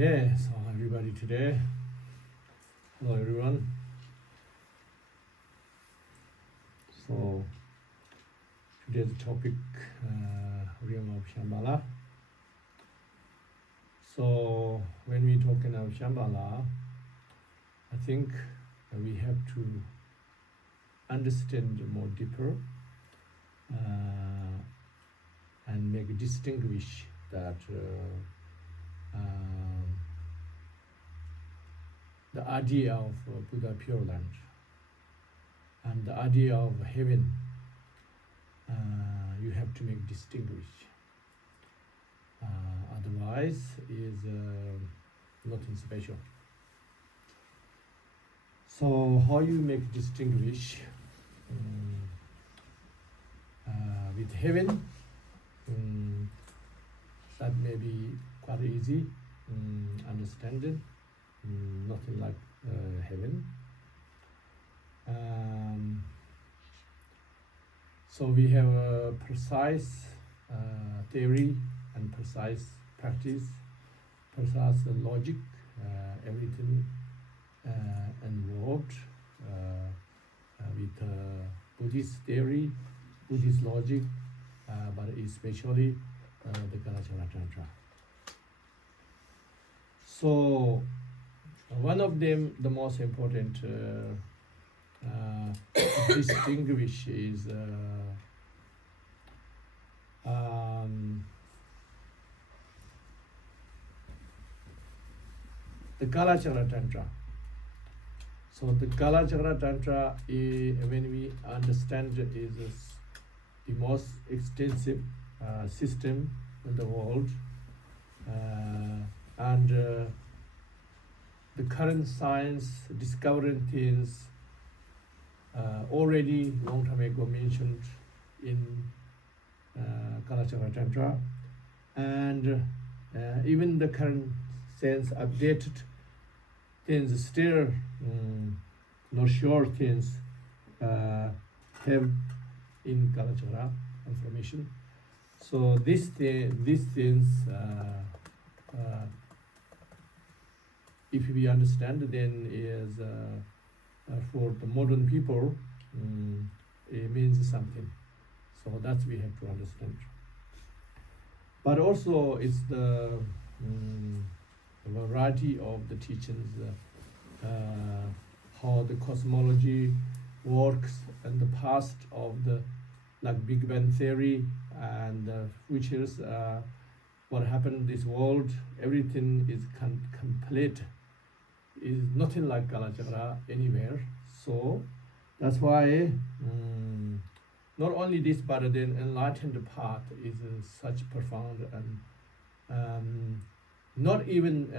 Okay, so everybody today, hello everyone. So today's topic, Rime of Shambhala. So when we talking about Shambhala, I think we have to understand more deeper and make distinguish that the idea of Buddha Pure Land and the idea of heaven, you have to make distinguish. Otherwise, is nothing special. So how you make distinguish with heaven? That may be quite easy, understanding. Nothing like heaven. So we have a precise theory and precise practice, precise logic, everything involved with Buddhist theory, Buddhist logic, but especially the Kalachakra Tantra. So one of them, the most important distinguish is the Kalachakra Tantra. So the Kalachakra Tantra, when we understand, is the most extensive system in the world, and the current science discovering things already long time ago mentioned in Kalachakra Tantra, and even the current sense updated things still not sure things have in Kalachakra information. So these things, if we understand, then is for the modern people, it means something. So that we have to understand. But also it's the variety of the teachings, how the cosmology works, and the past of the like Big Bang theory and the futures, what happened in this world, everything is complete. Is nothing like Kalachakra anywhere. So that's why not only this, but then enlightened path is such profound, and not even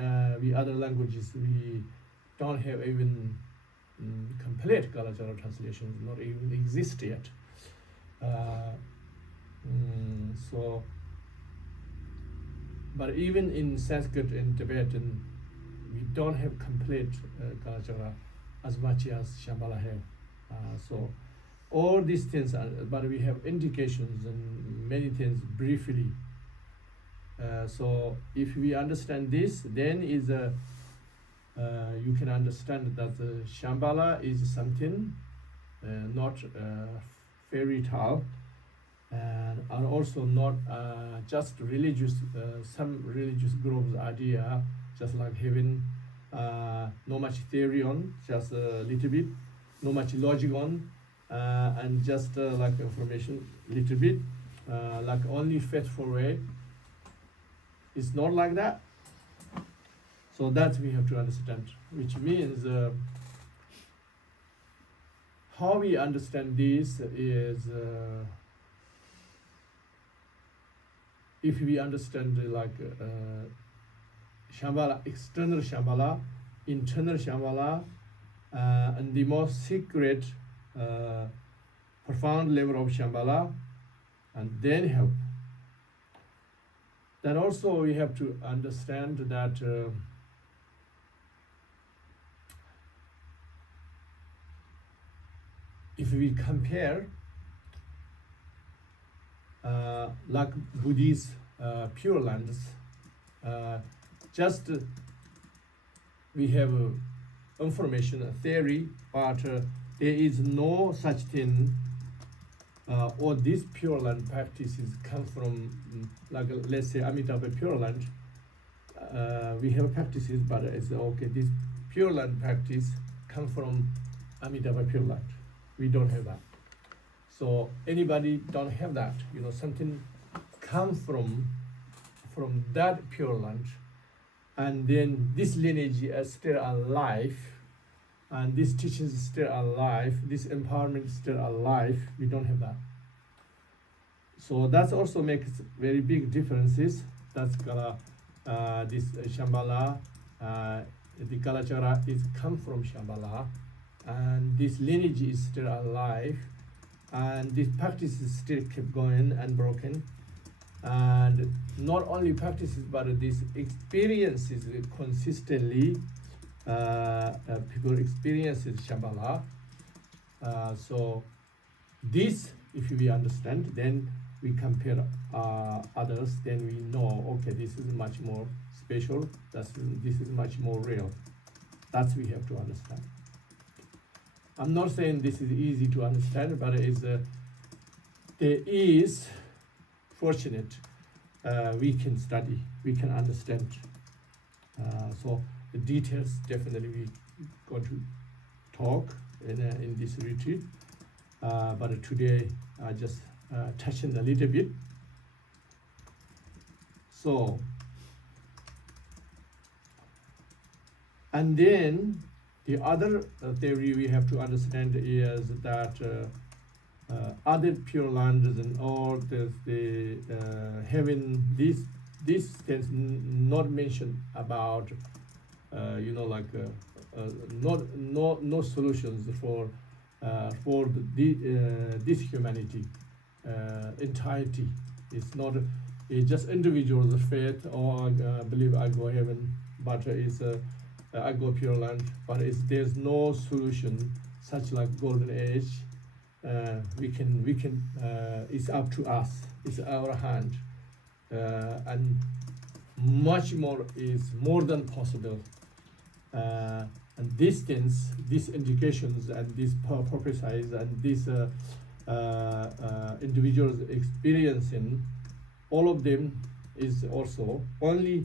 the other languages, we don't have even complete Kalachakra translations, not even exist yet. So, but even in Sanskrit and Tibetan, we don't have complete Kalachakra as much as Shambhala have. So all these things are, but we have indications and many things briefly. So if we understand this, then is you can understand that the Shambhala is something not fairy tale, and also not just religious, some religious groups idea, just like heaven, no much theory on, just a little bit, no much logic on, and just like information, little bit, like only faithful way. It's not like that. So that we have to understand, which means how we understand this is if we understand like Shambhala, external Shambhala, internal Shambhala, and the most secret, profound level of Shambhala, and then help. Then also we have to understand that if we compare like Buddhist Pure Lands, just we have information, a theory, but there is no such thing. Or these Pure Land practices come from, like let's say Amitabha Pure Land. We have practices, but it's okay. This Pure Land practice come from Amitabha Pure Land. We don't have that. So anybody don't have that. Something come from that Pure Land, and then this lineage is still alive, and this teaching is still alive, this empowerment is still alive. We don't have that. So that also makes very big differences. That's this Shambhala, the Kalachakra is come from Shambhala, and this lineage is still alive, and this practice is still kept going and broken. And not only practices, but these experiences consistently, people experiences Shambhala. So this, if we understand, then we compare others, then we know, okay, this is much more special, this is much more real. That's we have to understand. I'm not saying this is easy to understand, but there is fortunate, we can study, we can understand. So the details definitely we going to talk in this retreat. But today I just touching a little bit. So, and then the other theory we have to understand is that other Pure Lands and all the having these things not mentioned about no solutions for this humanity entirety. It's not just individuals' faith or believe I go heaven, but it's I go Pure Land. But there's no solution such like golden age. We can it's up to us, it's our hand, and much more is more than possible, and these things, these indications and these purposes and these individuals experiencing, all of them is also only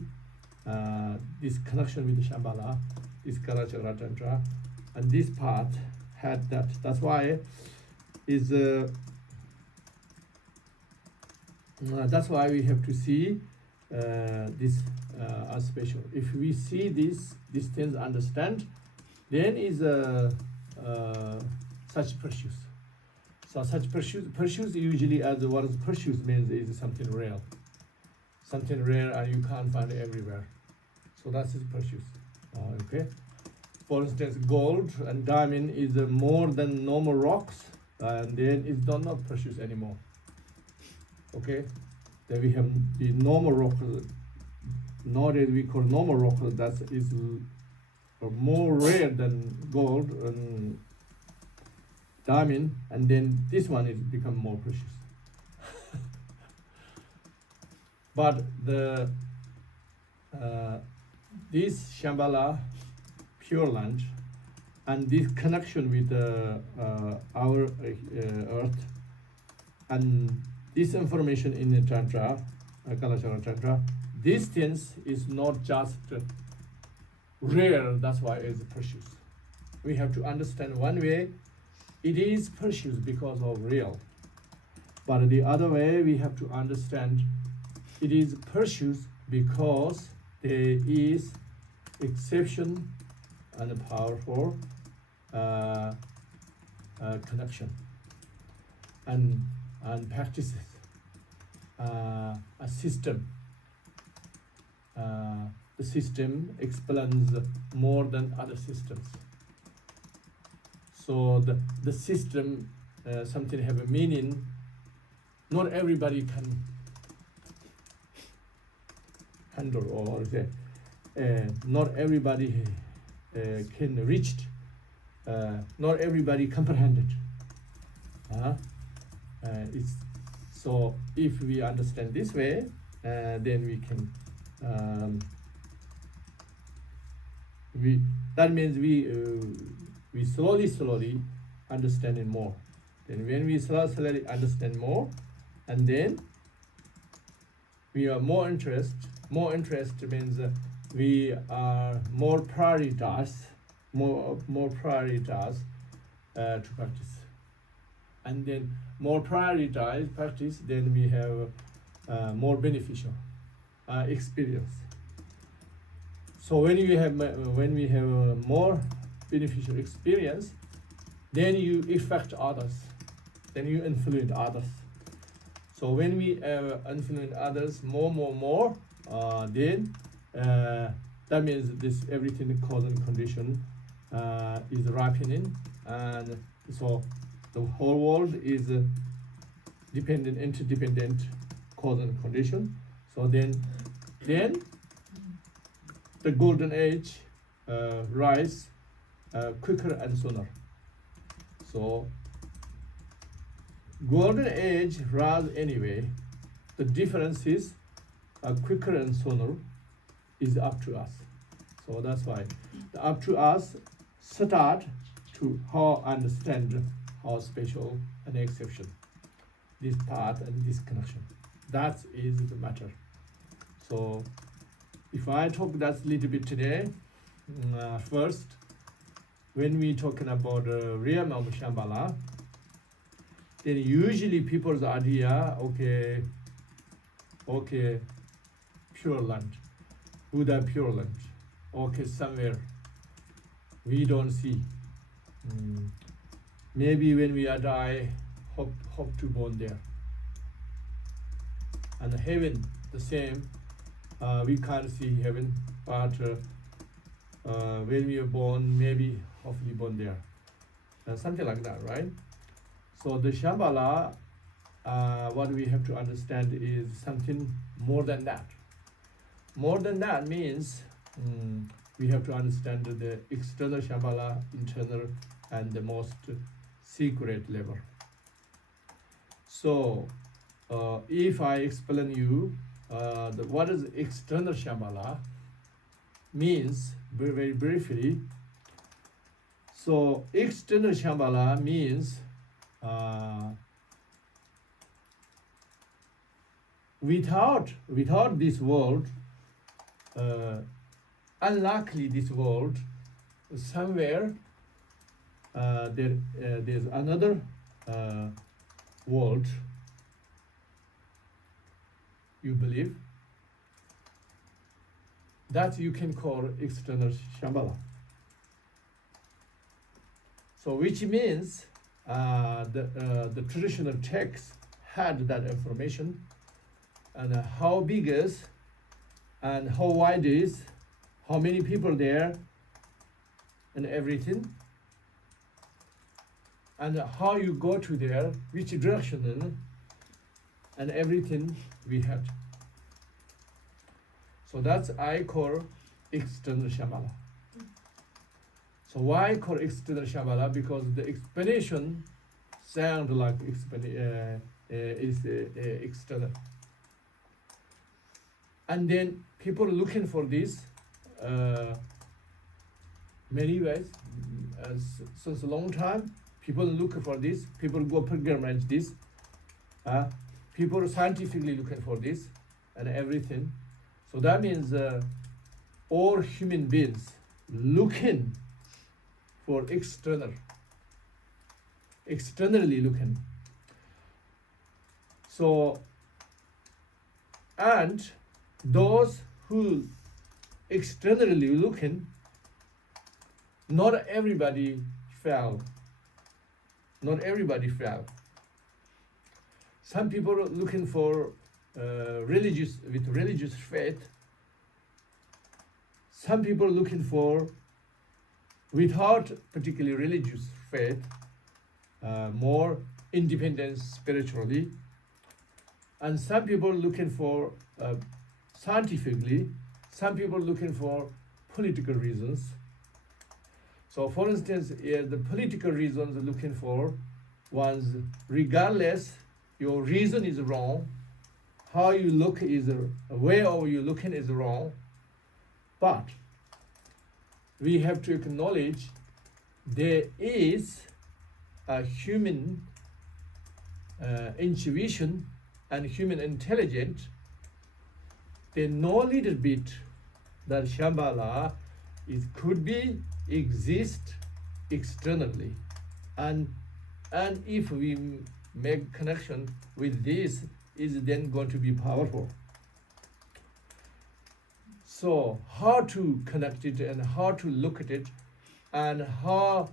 this connection with the Shambhala, this Kalachakra Tantra, and this path had that. That's why is that's why we have to see this as special. If we see these things, understand, then is such pursuits. So such pursuits usually, as what is pursuits means, is something rare, and you can't find it everywhere. So that's his pursuits. Okay. For instance, gold and diamond is more than normal rocks, and then it's not precious anymore. Okay, then we have the normal rock. Nowadays we call normal rock, that is more rare than gold and diamond, and then this one is become more precious. But the this Shambhala Pure Land and this connection with our earth, and this information in the Tantra, Kalachakra Tantra, these things is not just rare, that's why it's precious. We have to understand one way, it is precious because of real. But the other way, we have to understand it is precious because there is exception and powerful connection and practices, a system. The system explains more than other systems. So the system, something have a meaning. Not everybody can handle, or say, not everybody can reach it. Not everybody comprehend it. It's so if we understand this way, then we can That means we slowly understanding more. Then when we slowly understand more, and then we are more interest. More interest means we are more prioritize to practice, and then more prioritize practice. Then we have more beneficial experience. So when we have more beneficial experience, then you affect others, then you influence others. So when we influence others more, then that means this everything cause and condition is ripening, and so the whole world is interdependent cause and condition. So then the golden age rise quicker and sooner. So golden age rise anyway. The difference is quicker and sooner is up to us. So that's why the up to us start to how understand how special and exception this part and this connection. That is the matter. So if I talk that little bit today, first, when we talking about Rime of Shambhala, then usually people's idea, okay, Pure Land, Buddha Pure Land, okay, somewhere we don't see. Maybe when we are die, hope to born there. And heaven, the same. We can't see heaven, but when we are born, maybe hopefully born there. Something like that, right? So the Shambhala, what we have to understand is something more than that. More than that means we have to understand the external Shambhala, internal, and the most secret level. So if I explain you what is external Shambhala means very briefly. So external Shambhala means without this world, unluckily this world, somewhere there's another world. You believe that you can call external Shambhala. So which means the traditional texts had that information, and how big is and how wide is, how many people there, and everything, and how you go to there, which direction, and everything we had. So that's I call external Shambhala. So why I call external Shambhala? Because the explanation sound like is external. And then people looking for this many ways. Since a long time, people look for this. People go pilgrimage this. People scientifically looking for this and everything. So that means all human beings looking for externally looking. So, and those who externally looking, not everybody fell. Not everybody fell. Some people are looking for religious faith. Some people are looking for without particularly religious faith, more independence spiritually. And some people are looking for scientifically. Some people are looking for political reasons. So for instance, the political reasons are looking for ones, regardless your reason is wrong, how you look is, way of you looking is wrong, but we have to acknowledge there is a human intuition and human intelligence. They know a little bit that Shambhala could be exist externally, and if we make connection with this, is then going to be powerful. So how to connect it and how to look at it, and how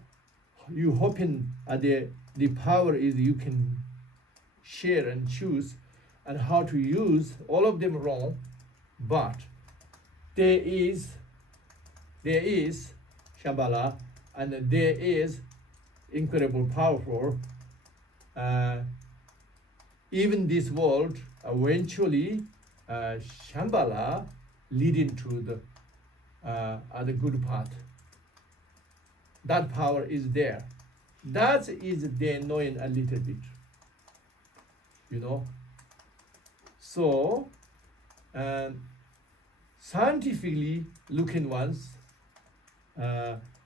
you hoping the power is you can share and choose, and how to use all of them wrong, but there is Shambhala, and there is incredible powerful. Even this world eventually Shambhala leading to the other good path. That power is there. That is they knowing a little bit, you know. So scientifically looking ones,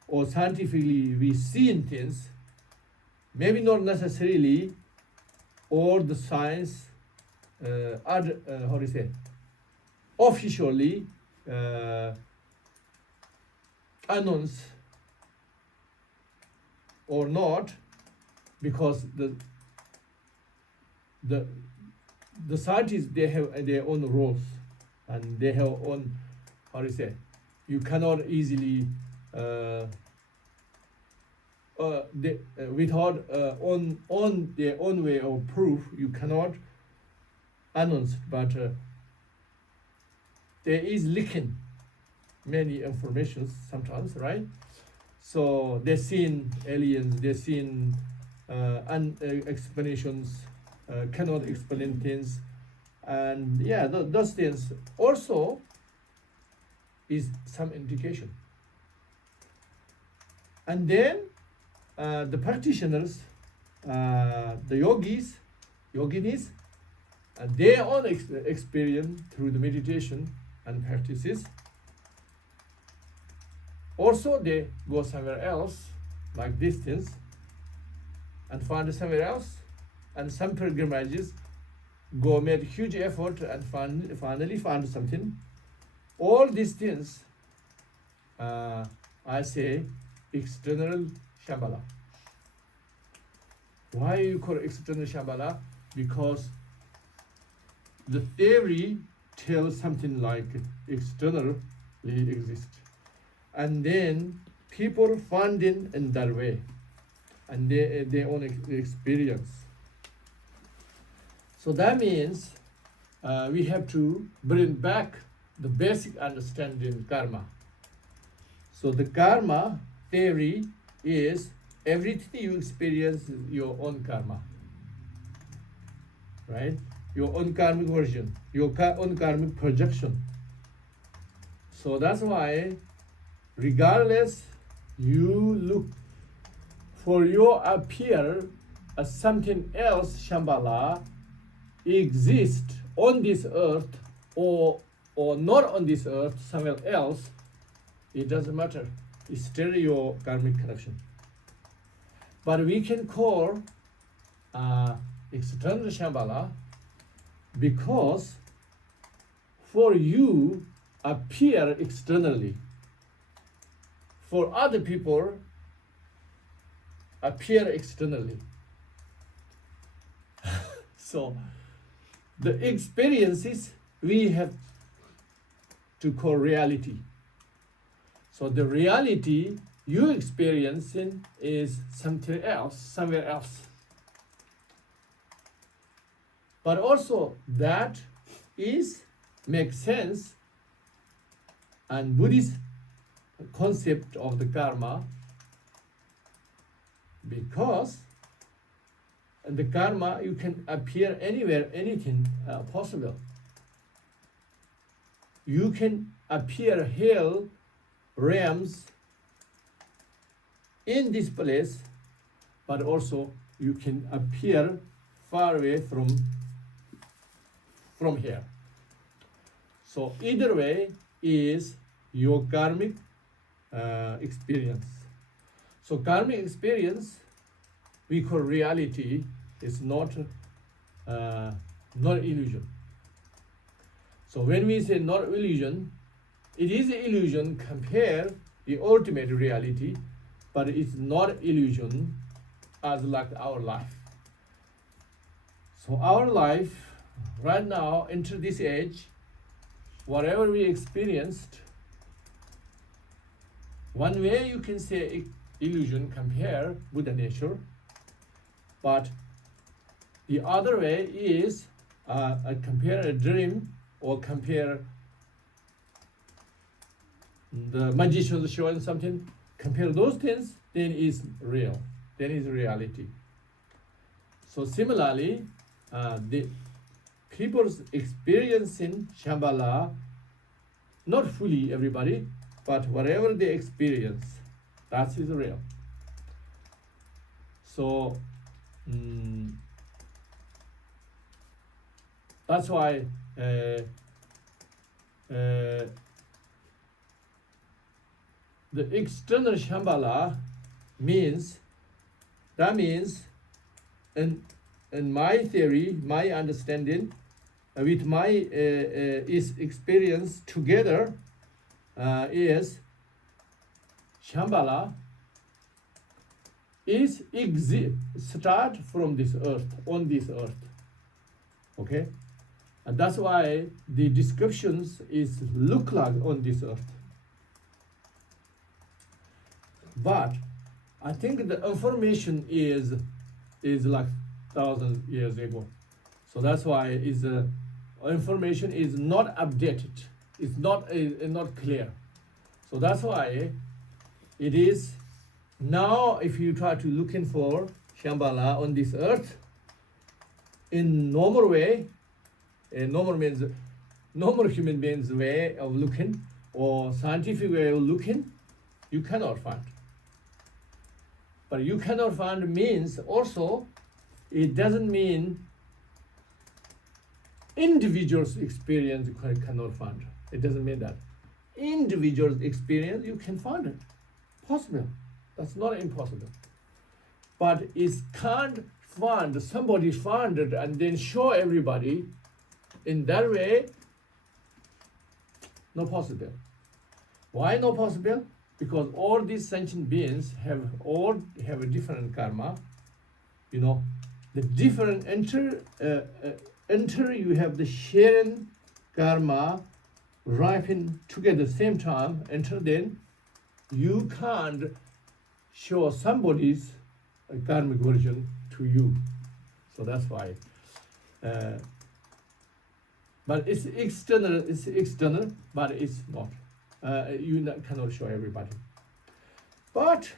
or scientifically we see things, maybe not necessarily all the science officially announced or not, because the scientists, they have their own rules and they have own, you cannot easily without on their own way of proof, you cannot announce, but there is leaking many informations sometimes, right? So they've seen aliens, they've seen explanations, cannot explain things, and yeah, those things also is some indication. And then the practitioners, the yoginis, their own experience through the meditation and practices. Also, they go somewhere else, like distance, and find somewhere else, and some pilgrimages go made huge effort and finally found something. All these things, I say, external Shambhala. Why you call it external Shambhala? Because the theory tells something like externally exist, and then people find it in that way, and their own experience. So that means we have to bring back the basic understanding karma. So the karma theory is everything you experience is your own karma, right? Your own karmic version, your own karmic projection. So that's why, regardless, you look for your appear as something else, Shambhala exists on this earth or not on this earth, somewhere else, it doesn't matter. It's still your karmic connection. But we can call external Shambhala because for you appear externally, for other people appear externally. So the experiences we have to call reality. So the reality you experiencing is something else, somewhere else. But also that makes sense, and Buddhist concept of the karma, because in the karma you can appear anywhere, anything possible. You can appear hell realms in this place, but also you can appear far away from here. So either way is your karmic experience. So karmic experience, we call reality, is not illusion. So when we say not illusion, it is illusion compare the ultimate reality, but it's not illusion as like our life. So our life right now, into this age, whatever we experienced, one way you can say illusion compare with the nature, but the other way is compare a dream or compare the magician showing something, compare those things, then is real, then is reality. So similarly, the people's experiencing Shambhala, not fully everybody, but whatever they experience, that is real. So that's why the external Shambhala means, in my theory, my understanding, with my is experience together, is Shambhala is start from this earth, on this earth. Okay? And that's why the descriptions is look like on this earth. But I think the information is like 1,000 years ago. So that's why information is not updated. It's not clear. So that's why it is now, if you try to looking for Shambhala on this earth in normal way, normal means normal human beings way of looking or scientific way of looking, you cannot find. But you cannot find means also, it doesn't mean individuals' experience you cannot find. It doesn't mean that. Individuals' experience, you can find it. Possible. That's not impossible. But it can't find, somebody found it and then show everybody. In that way, not possible. Why not possible? Because all these sentient beings have a different karma. You know, the different enter you have the sharing karma ripen together same time, enter, then you can't show somebody's karmic version to you. So that's why. But it's external, but it's not. You cannot show everybody. But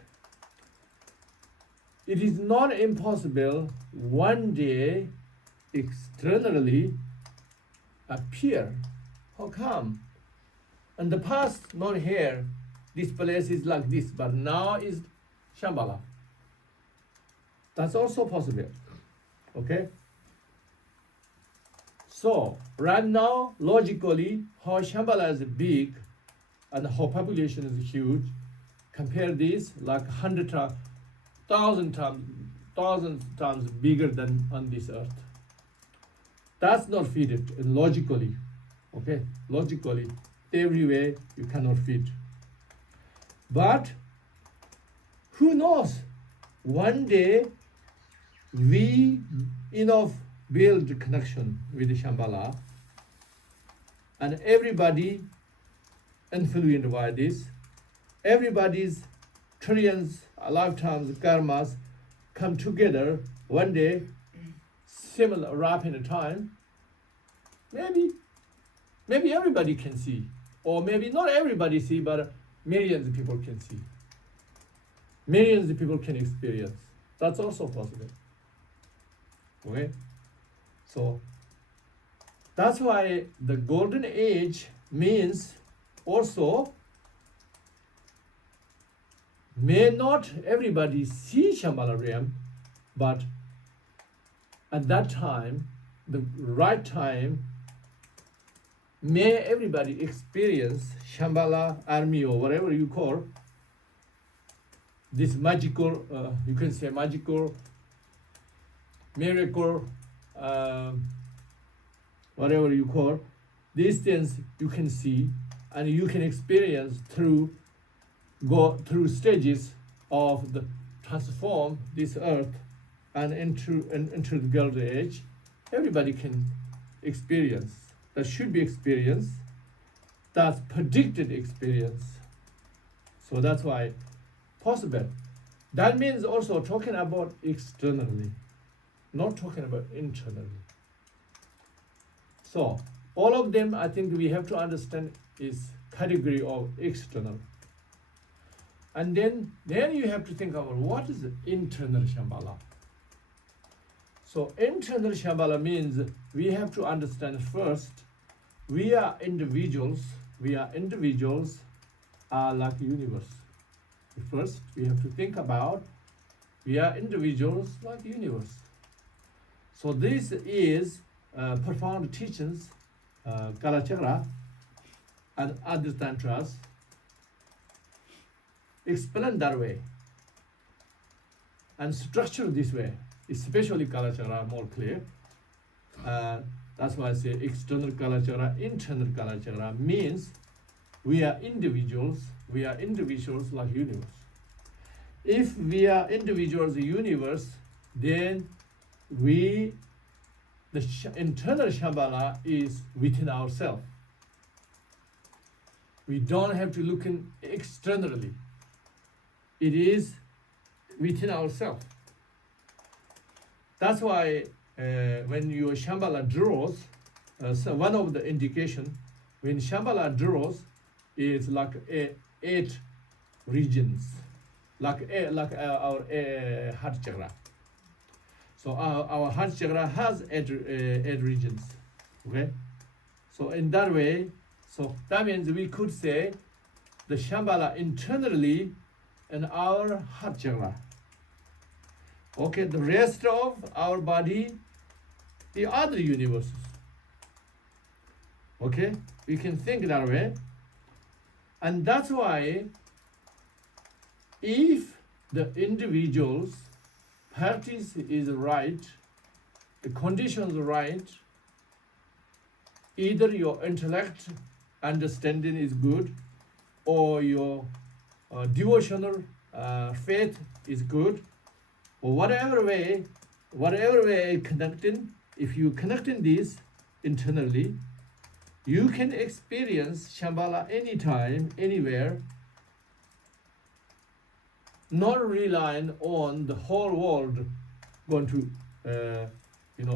it is not impossible one day externally appear. How come? In the past, not here, this place is like this, but now is Shambhala. That's also possible. Okay? So, right now, logically, how Shambhala is big and how population is huge, compare this like 1,000 times bigger than on this earth. That's not fit it logically. Okay? Logically, every way you cannot fit. But who knows? One day we enough build connection with the Shambhala, and everybody influenced by this. Everybody's trillions, lifetimes, karmas come together one day, similar rapid time. Maybe everybody can see, or maybe not everybody see, but millions of people can see. Millions of people can experience. That's also possible. Okay? So that's why the golden age means also may not everybody see Shambhala realm, but at that time, the right time, may everybody experience Shambhala army or whatever you call, this magical, you can say magical, miracle, whatever you call, these things you can see and you can experience go through stages of the transform this earth and into the golden age. Everybody can experience. That should be experienced. That's predicted experience. So that's why possible. That means also talking about externally, not talking about internally. So all of them, I think we have to understand is category of external. And then you have to think about what is the internal Shambhala. So internal Shambhala means we have to understand first, we are individuals are like universe. First, we have to think about we are individuals like universe. So this is profound teachings, Kalachakra and other tantras explain that way and structured this way, especially Kalachakra more clear. That's why I say external Kalachakra, internal Kalachakra means we are individuals like universe. If we are individuals universe, then the internal Shambhala is within ourselves. We don't have to look in externally. It is within ourselves. That's why when your Shambhala draws, so one of the indication when Shambhala draws is like 8 regions, like our heart chakra. So our heart chakra has 8 regions. Okay. So in that way, so that means we could say the Shambhala internally in our heart chakra. Okay, the rest of our body, the other universes. Okay, we can think that way. And that's why if the individual's practice is right, the conditions are right, either your intellect understanding is good or your devotional faith is good, or whatever way connecting, if you connecting this internally, you can experience Shambhala anytime, anywhere, not relying on the whole world going to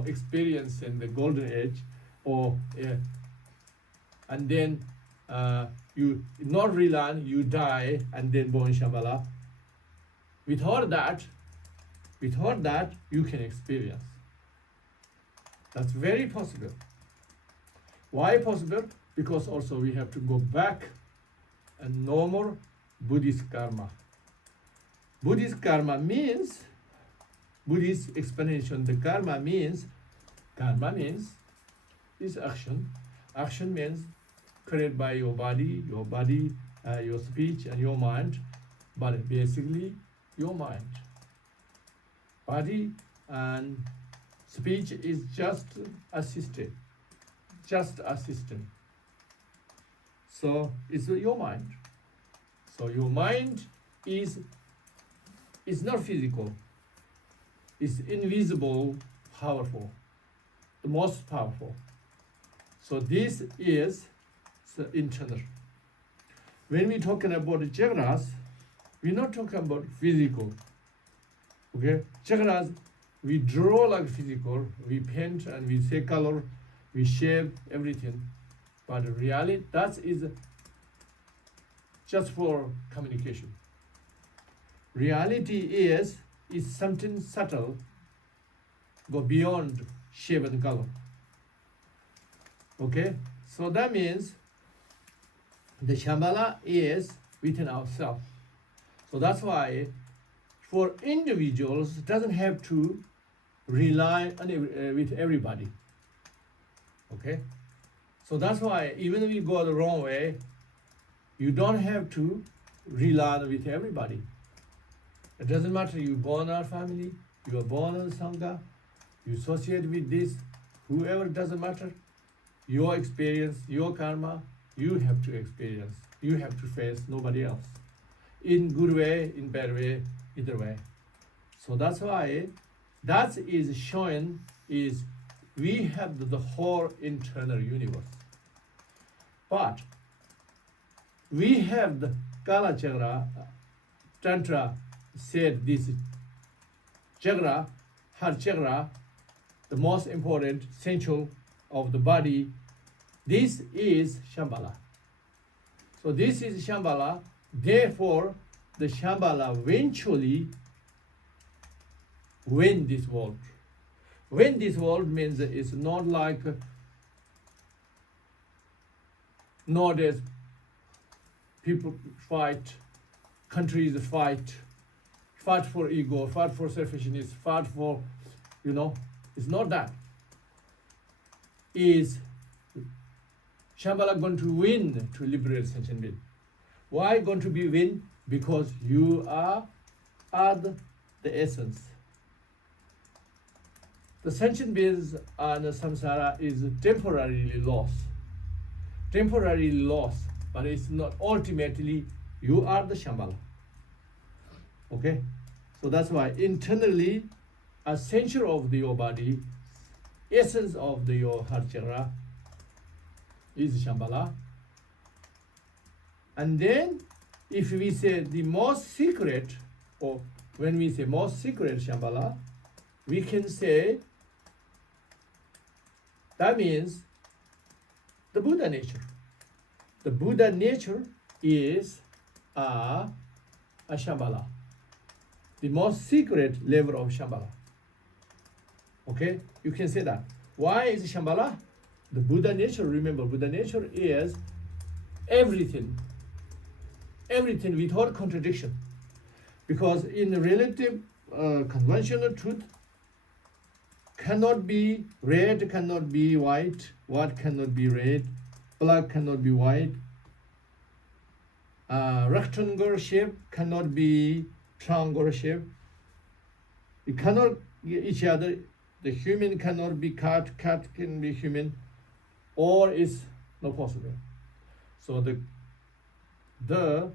experience in the golden age, or and then you not relying, you die and then born Shambhala. Without that you can experience. That's very possible. Why possible? Because also we have to go back and normal Buddhist karma. Buddhist karma means, Buddhist explanation, the karma means is action. Action means created by your body, your speech and your mind, but basically your mind. Body and speech is just assisted. So it's your mind. So your mind is not physical. It's invisible, powerful, the most powerful. So this is the internal. When we're talking about the chakras, we're not talking about physical. Okay, chakras, we draw like physical, we paint and we say color, we shape everything, but really that is just for communication. Reality is something subtle, go beyond shape and color. Okay, so that means the Shambhala is within ourselves. So that's why for individuals, it doesn't have to rely on with everybody. Okay, so that's why even if you go the wrong way, you don't have to rely with everybody. It doesn't matter you born our family, you are born in Sangha, you associate with this, whoever, it doesn't matter. Your experience, your karma, you have to experience. You have to face, nobody else. In good way, in bad way, either way. So that's why that is showing is we have the whole internal universe. But we have the Kalachakra Tantra said this chakra, heart chakra, the most important central of the body. This is Shambhala. So this is Shambhala. Therefore, the Shambhala eventually win this world. Win this world means it's not like nowadays people fight, countries fight for ego, fight for selfishness, fight for, it's not that. Is Shambhala going to win to liberate sentient being? Why going to be win? Because you are the essence. The sentient beings and the samsara is temporarily lost. Temporarily lost, but it's not ultimately you are the Shambhala. Okay? So that's why internally, a center of your body, essence of your heart chakra is Shambhala. And then if we say the most secret, or when we say most secret Shambhala, we can say that means the Buddha nature. The Buddha nature is a Shambhala. The most secret level of Shambhala. Okay, you can say that. Why is Shambhala? The Buddha nature, remember, Buddha nature is everything. Everything without contradiction. Because in relative conventional truth, cannot be red, cannot be white, white cannot be red, black cannot be white, rectangular shape cannot be triangular shape. It cannot each other. The human cannot be cat, cat can be human, or is not possible. So the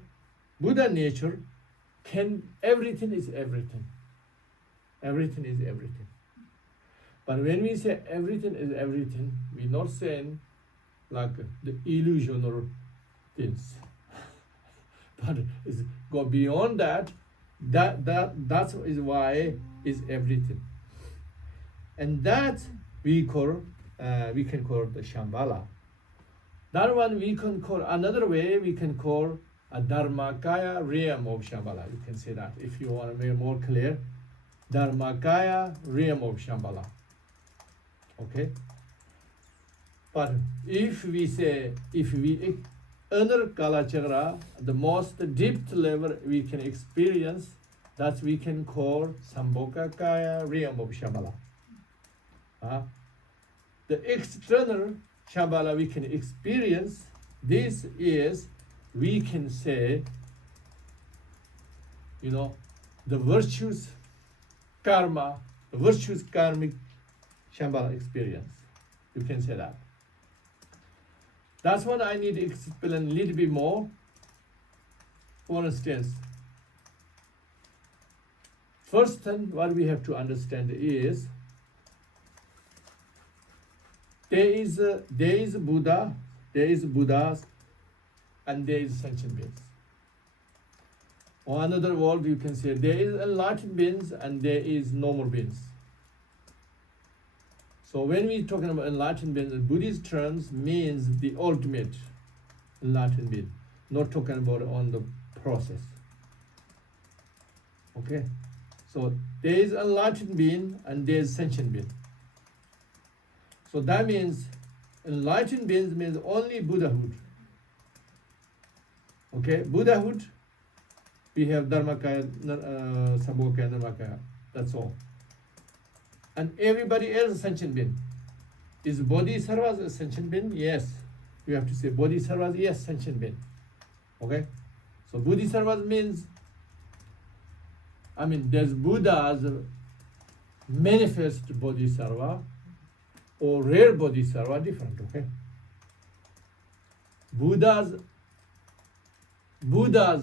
Buddha nature can, everything is everything. Everything is everything. But when we say everything is everything, we're not saying like the illusional things. But it's go beyond that. That is why is everything. And that we can call the Shambhala. That one we can call, another way we can call a Dharmakaya realm of Shambhala. You can say that if you want to make it more clear. Dharmakaya realm of Shambhala. Okay? But if we under Kalachakra, the most deep level we can experience, that we can call Sambhokakaya realm of Shambhala. The external Shambhala we can experience, this is, we can say, the virtues, karma, the virtues karmic Shambhala experience. You can say that. That's what I need to explain a little bit more. For instance, first thing what we have to understand is there is Buddha, there is Buddhas, and there is sentient beings. Or another word you can say there is enlightened beings and there is normal beings. So when we talking about enlightened beings, in Buddhist terms means the ultimate enlightened being, not talking about on the process. Okay, so there is enlightened being and there is sentient being. So that means enlightened beings means only Buddhahood. Okay, Buddhahood, we have Dharmakaya, Sambhokaya, Dharmakaya, that's all. And everybody else is sentient being. Is Bodhisattvas a sentient being? Yes. You have to say Bodhisattvas, yes, sentient being. Okay? So Bodhisattvas means I mean, there's Buddha's manifest Bodhisattva or rare Bodhisattva, different, okay? Buddha's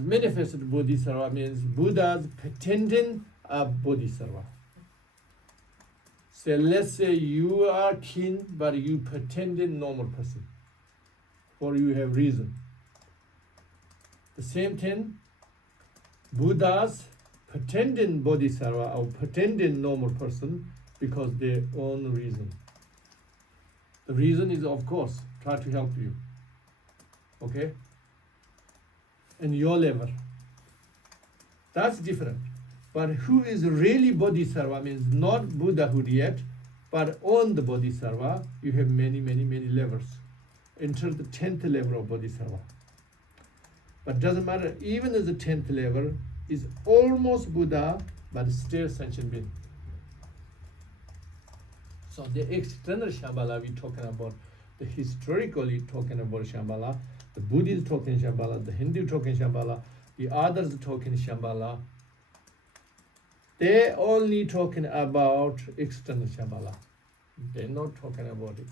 manifested Bodhisattva means Buddha's pretending a Bodhisattva. So let's say you are king, but you pretending normal person, or you have reason. The same thing, Buddha's pretending Bodhisattva or pretending normal person because their own reason. The reason is, of course, try to help you. Okay? And your level. That's different. But who is really Bodhisattva means not Buddhahood yet, but on the Bodhisattva, you have many, many, many levels. Enter the 10th level of Bodhisattva. But doesn't matter, even as the 10th level is almost Buddha, but still sentient being. So the external Shambhala we're talking about, the historically talking about Shambhala, the Buddhist talking Shambhala, the Hindu talking Shambhala, the others talking Shambhala, they only talking about external Shambhala. They're not talking about it.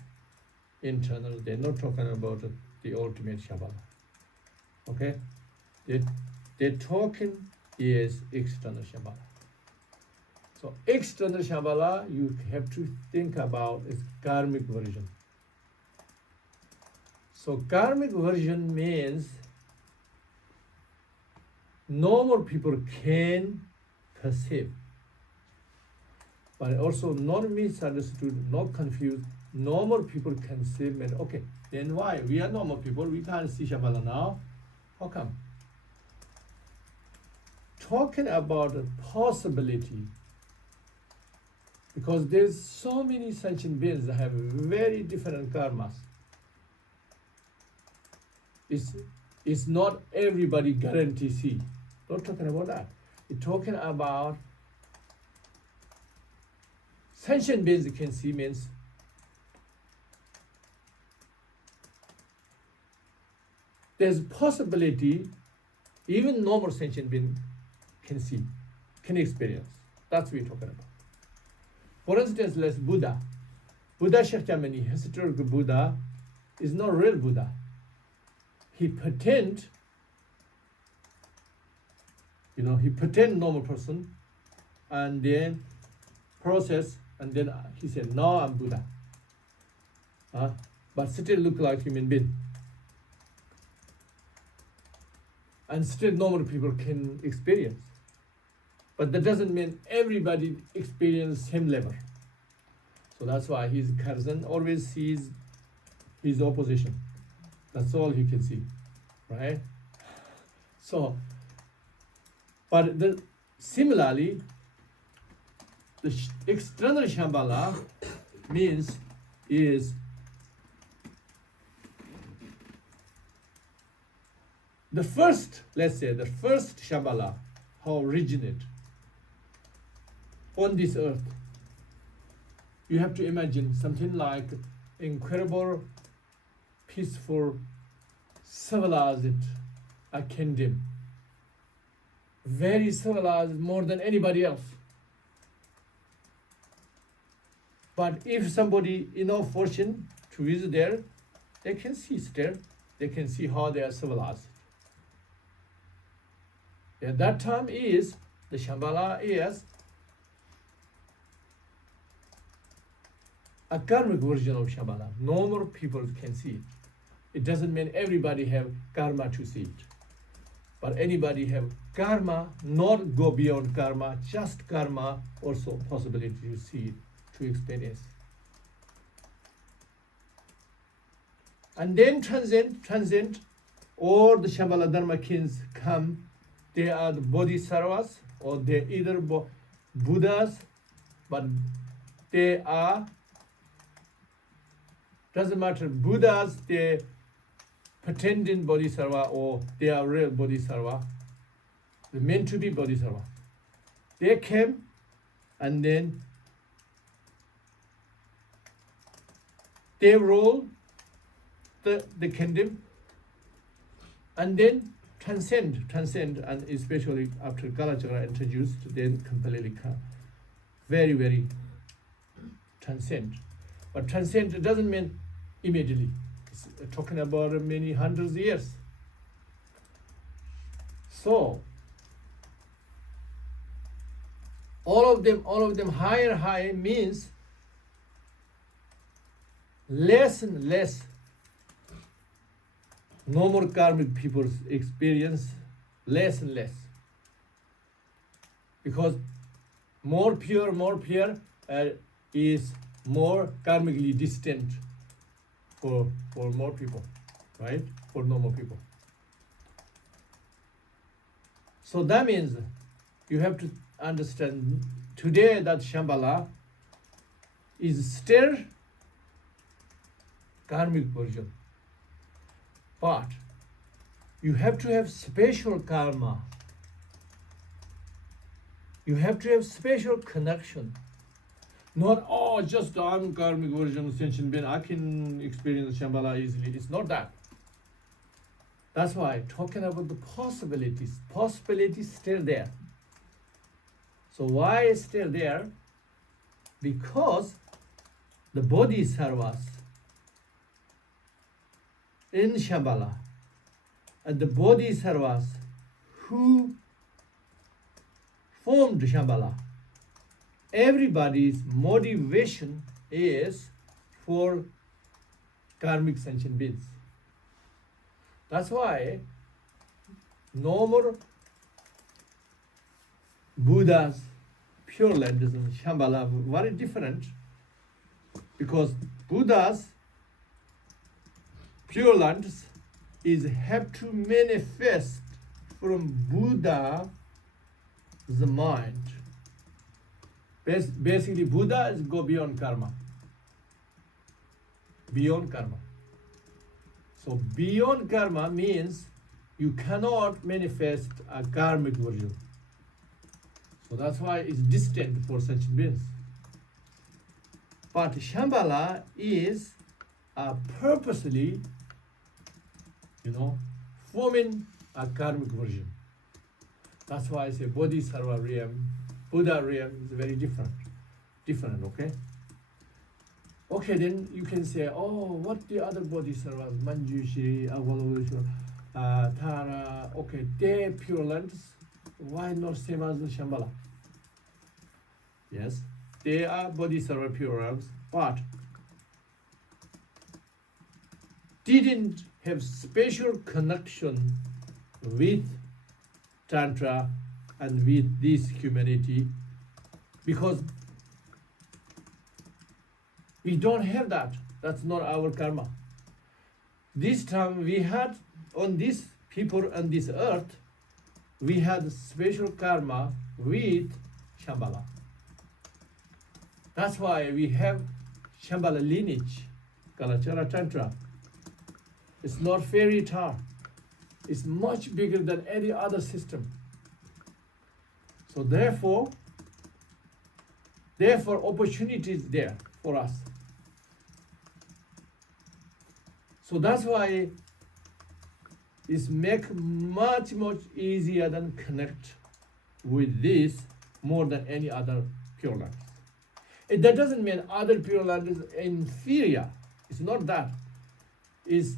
Internal, they're not talking about the ultimate Shambhala. Okay? They're talking is external Shambhala. So external Shambhala, you have to think about is karmic version. So karmic version means normal people can perceive, but also not misunderstood, not confused. Normal people can see, okay, then why? We are normal people, we can't see Shambhala now. How come? Talking about a possibility, because there's so many sentient beings that have very different karmas. It's not everybody guarantee see. Not talking about that. We're talking about sentient beings can see means there's possibility even normal sentient being can see, can experience. That's what we're talking about. For instance, let's Buddha. Buddha Shakyamuni, historical Buddha, is not real Buddha. He pretend, he pretend normal person, and then process, and then he said, now I'm Buddha. But still look like human being. And still normal people can experience. But that doesn't mean everybody experience same level. So that's why his cousin always sees his opposition. That's all he can see, right? So, but similarly, the external Shambhala means is the first, let's say, the first Shambhala, how originate on this earth. You have to imagine something like incredible, peaceful, civilized a kingdom. Very civilized, more than anybody else. But if somebody enough fortune to visit there, they can see there, they can see how they are civilized. At that time is, the Shambhala is a karmic version of Shambhala. Normal people can see it. It doesn't mean everybody have karma to see it. But anybody have karma, not go beyond karma, just karma, also possibility to see it, to experience. And then transcend, all the Shambhala Dharma Kings come. They are the Bodhisattvas, or they're either Buddhas, but they are, doesn't matter, Buddhas, they pretending Bodhisattva, or they are real Bodhisattva. They're meant to be Bodhisattva. They came, and then they rule the kingdom, and then transcend, and especially after Kalachakra introduced, then completely very, very transcend. But transcend doesn't mean immediately. It's talking about many hundreds of years. So all of them higher means less and less normal karmic people's experience, less and less, because more pure is more karmically distant for more people, right? For normal people. So that means you have to understand today that Shambhala is still karmic version, but you have to have special karma. You have to have special connection. Not, just I'm karmic version of sentient being, I can experience Shambhala easily. It's not that. That's why talking about the possibilities still there. So why is still there? Because the Bodhisattvas in Shambhala and the Bodhisattvas who formed Shambhala, everybody's motivation is for karmic sentient beings. That's why normal Buddhas, Pure Lands and Shambhala very different, because Buddhas, Pure Lands have to manifest from Buddha the mind. Basically, Buddha is go beyond karma. Beyond karma. So beyond karma means you cannot manifest a karmic version. So that's why it's distant for sentient beings. But Shambhala is purposely, forming a karmic version. That's why I say Bodhisattva realm, Buddha realm is very different, okay? Okay, then you can say, what the other Bodhisattvas, Manjushri, Avalokiteshvara, Tara, okay, they're Pure Lands, why not same as the Shambhala? Yes, they are Bodhisattva Pure Lands, but didn't have special connection with Tantra and with this humanity, because we don't have that. That's not our karma. This time we had on these people on this earth, we had special karma with Shambhala. That's why we have Shambhala lineage, Kalachakra Tantra. It's not fairy tale. It's much bigger than any other system. So therefore opportunity is there for us. So that's why it's make much easier than connect with this more than any other Pure Lands. That doesn't mean other Pure Land is inferior. It's not that. Is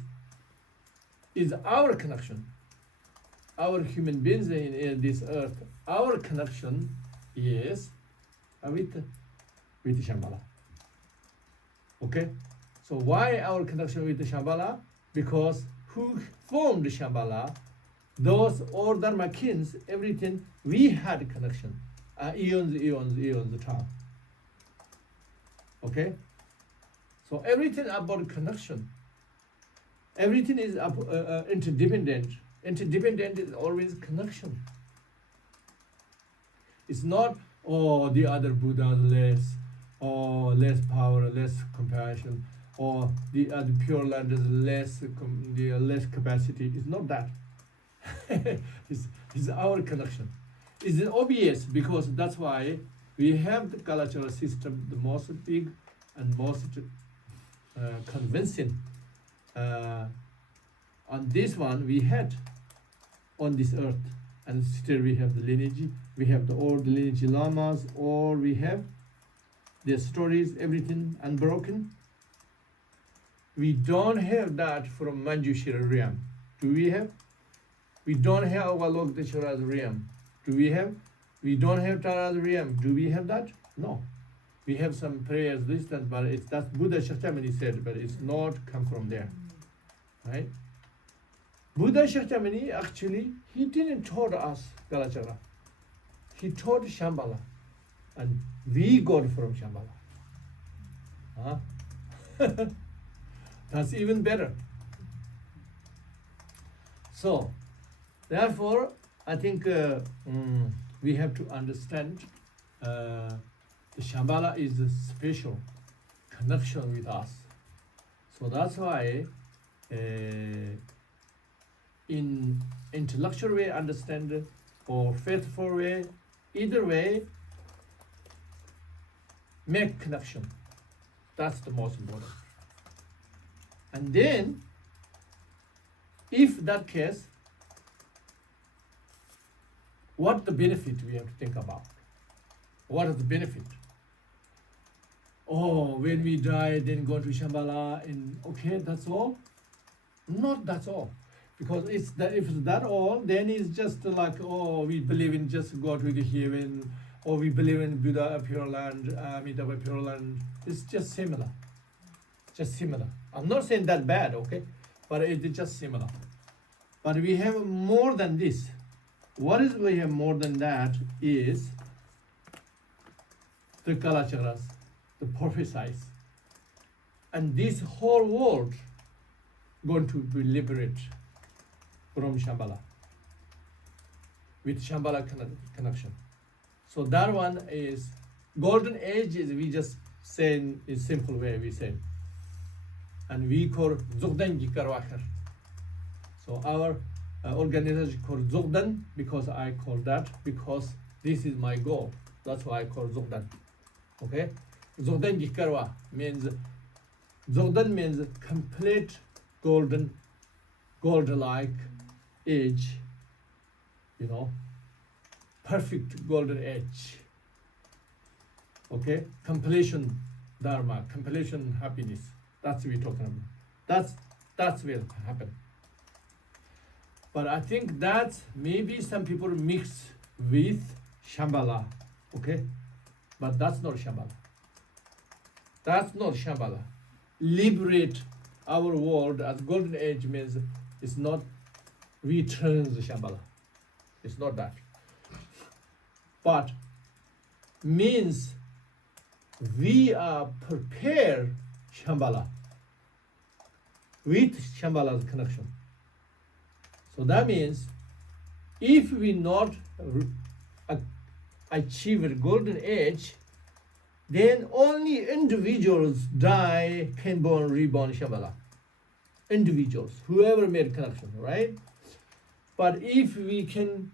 our connection, our human beings in this earth, our connection is with Shambhala. Okay? So why our connection with the Shambhala? Because who formed Shambhala, those all Dharma Kings, everything, we had connection. Eons time. Okay? So everything about connection. Everything is interdependent. Interdependent is always connection. It's not, the other Buddha less power, less compassion, or the other Pure Land is less capacity. It's not that. it's our connection. It's obvious, because that's why we have the Kalachakra system, the most big and most convincing. On this one we had on this earth. And still we have the lineage, we have all the lineage lamas, or we have their stories, everything unbroken. We don't have that from Manjushira realm. Do we have? We don't have Avalokiteshvara's realm. Do we have? We don't have Tara's realm. Do we have that? No. We have some prayers, this, that, but that's Buddha Shakyamuni said, but it's not come from there. Right? Buddha Shakyamuni, actually, he didn't taught us Kalachakra. He taught Shambhala. And we got from Shambhala. Huh? That's even better. So, therefore, I think we have to understand the Shambhala is a special connection with us. So that's why in intellectual way understand or faithful way, either way, make connection. That's the most important. And then, if that case, what the benefit we have to think about? What is the benefit? Oh, when we die, then go to Shambhala, and okay, that's all? Not that's all. Because it's that, if it's that all, then it's just like, oh, we believe in just go to the heaven, or we believe in Buddha Pure Land, Amitabha Pure Land. It's just similar. Just similar. I'm not saying that bad, okay? But it's just similar. But we have more than this. What is we have more than that is the Kalachakras, the prophesies. And this whole world going to be liberated from Shambhala, with Shambhala connection. So that one is golden age, is we just say in simple way we say. And we call Zogdan Gikarwakar. So our organization called Zogdan, because I call that, because this is my goal. That's why I call Zogdan. Okay? Zogdan Gikarwa means, Zogdan means complete gold-like age, you know, perfect golden age. Okay? Completion Dharma, completion happiness. That's what we're talking about. That's will happen. But I think that maybe some people mix with Shambhala, okay? But that's not Shambhala. That's not Shambhala. Liberate our world as golden age means it's not returns the Shambhala. It's not that. But means we are prepared Shambhala with Shambhala's connection. So that means if we not achieve a golden age, then only individuals die, can born, reborn Shambhala. Individuals, whoever made connection, right? But if we can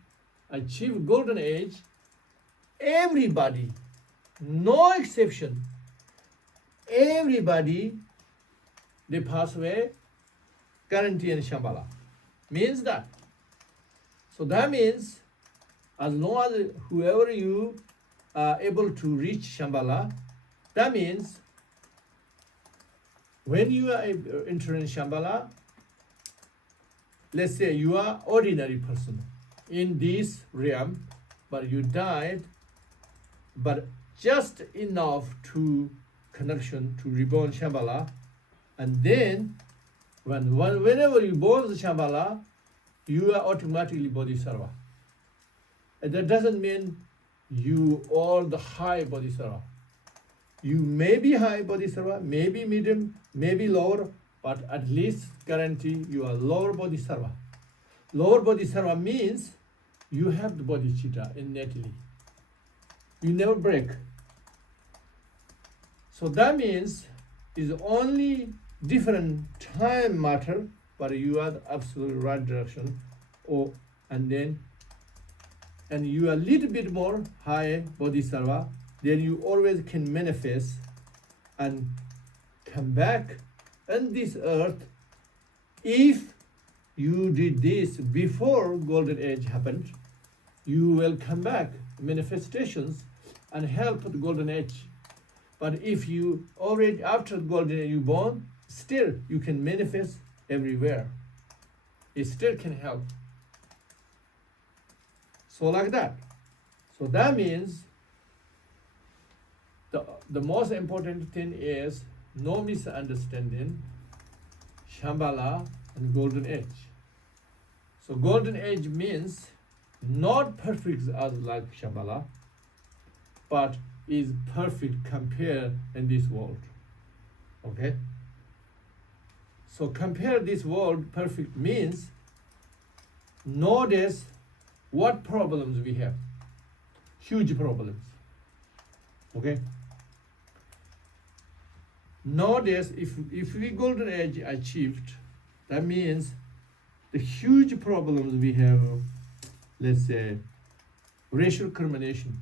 achieve golden age, everybody, no exception, everybody, they pass away, guarantee in Shambhala. Means that. So that means, as long as whoever you are able to reach Shambhala, that means when you are entering Shambhala, let's say you are ordinary person in this realm, but you died, but just enough to connection to reborn Shambhala, and then whenever you born the Shambhala, you are automatically Bodhisattva. And that doesn't mean you are the high Bodhisattva. You may be high Bodhisattva, maybe medium, maybe lower, but at least guarantee you are lower Bodhisattva. Lower Bodhisattva means you have the bodhicitta innately. You never break. So that means is only different time matter, but you are the absolute right direction. And you are a little bit more high Bodhisattva, then you always can manifest and come back on this earth if you did this before golden age happened, you will come back manifestations and help the golden age. But if you already after golden age you born, still you can manifest everywhere. It still can help. So like that. So that means the most important thing is no misunderstanding Shambhala and golden age. So golden age means not perfect as like Shambhala, but is perfect compared in this world. Okay? So compare this world perfect means notice what problems we have. Huge problems. Okay? Notice if we golden age achieved, that means the huge problems we have, let's say, racial discrimination,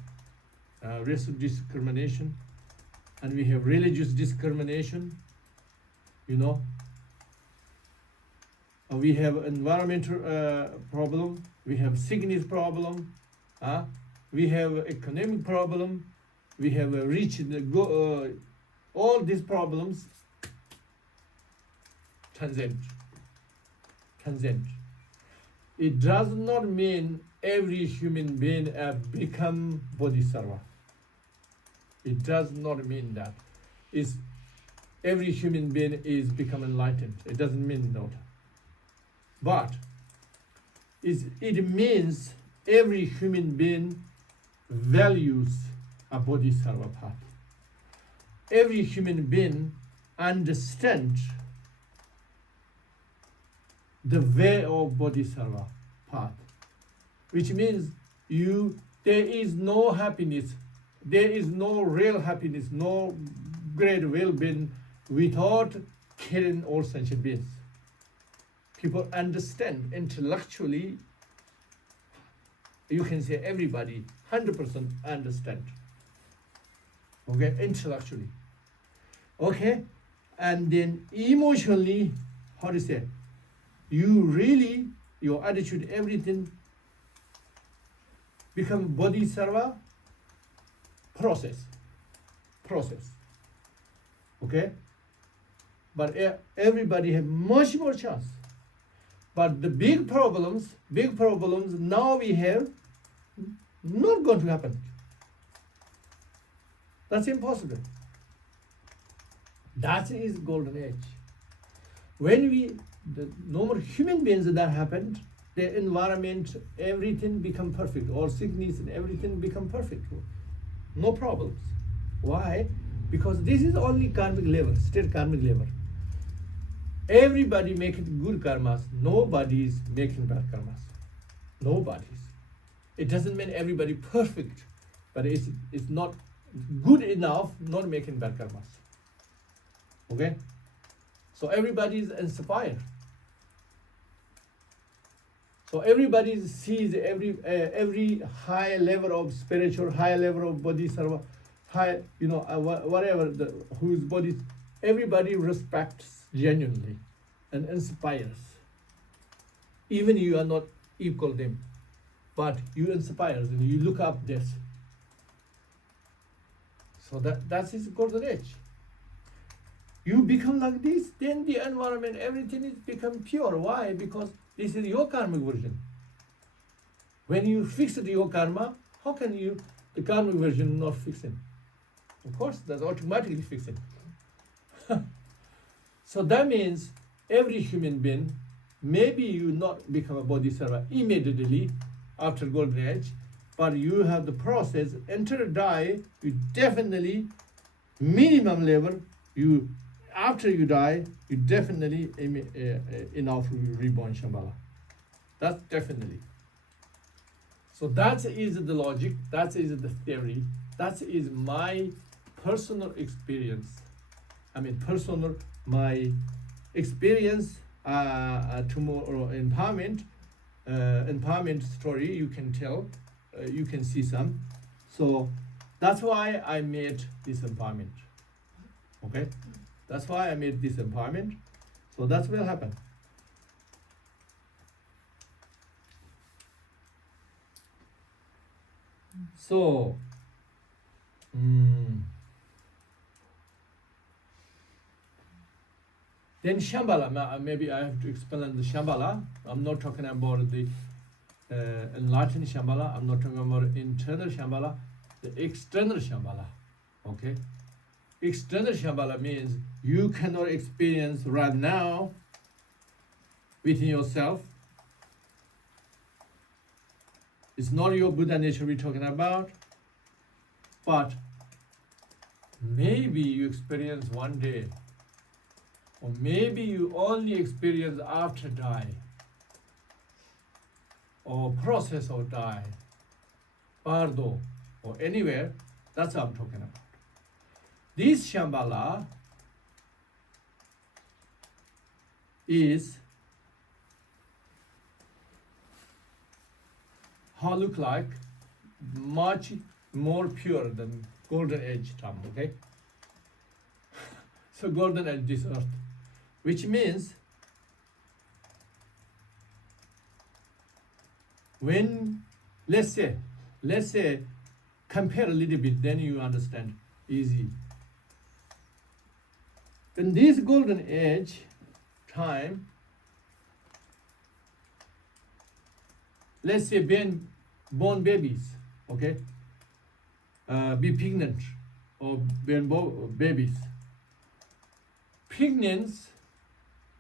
and we have religious discrimination, we have environmental problem, we have sickness problem, we have economic problem, we have all these problems transcend. It does not mean every human being have become Bodhisattva. It does not mean that. It's every human being is become enlightened. It doesn't mean that. But it means every human being values a Bodhisattva path. Every human being understands the way of Bodhisattva path, which means there is no happiness, there is no real happiness, no great well-being without caring all sentient beings. People understand intellectually, you can say everybody, 100% understand. Okay, intellectually. Okay, and then emotionally, how to say, your attitude, everything become Bodhisattva process. Okay, but everybody have much more chance. But the big problems now we have not going to happen. That's impossible. That is golden age. When the normal human beings that happened, the environment, everything become perfect. All sickness and everything become perfect. No problems. Why? Because this is only karmic level, still karmic level. Everybody making good karmas. Nobody is making bad karmas. Nobody's. It doesn't mean everybody perfect, but it's not good enough not making bad karmas. Okay? So everybody is inspired. So everybody sees every high level of spiritual, high level of bodhisattva, whatever whose body, everybody respects genuinely and inspires. Even you are not equal them, but you inspire and you look up this. So that is golden age. You become like this, then the environment, everything is become pure. Why? Because this is your karmic version. When you fix your karma, how can the karmic version not fix it? Of course, that's automatically fixing. So that means every human being, maybe you not become a bodhisattva immediately after golden age, but you have the process, enter die, you definitely, minimum level, after you die, you definitely enough reborn Shambhala. That's definitely. So that is the logic, that is the theory, that is my personal experience. My experience tomorrow empowerment story you can tell, you can see some. So that's why I made this empowerment. Okay? That's why I made this empowerment. So that's what will happen. So, then Shambhala, maybe I have to explain the Shambhala. I'm not talking about the enlightened Shambhala. I'm not talking about internal Shambhala, the external Shambhala. Okay? External Shambhala means you cannot experience right now within yourself. It's not your Buddha nature we're talking about, but maybe you experience one day, or maybe you only experience after die, or process of die, bardo, or anywhere. That's what I'm talking about. This Shambhala is how look like much more pure than golden age time, okay? So golden age this earth, which means when, let's say, compare a little bit, then you understand easy. In this golden age time, let's say born babies, okay, be pregnant or born babies. Pregnancy,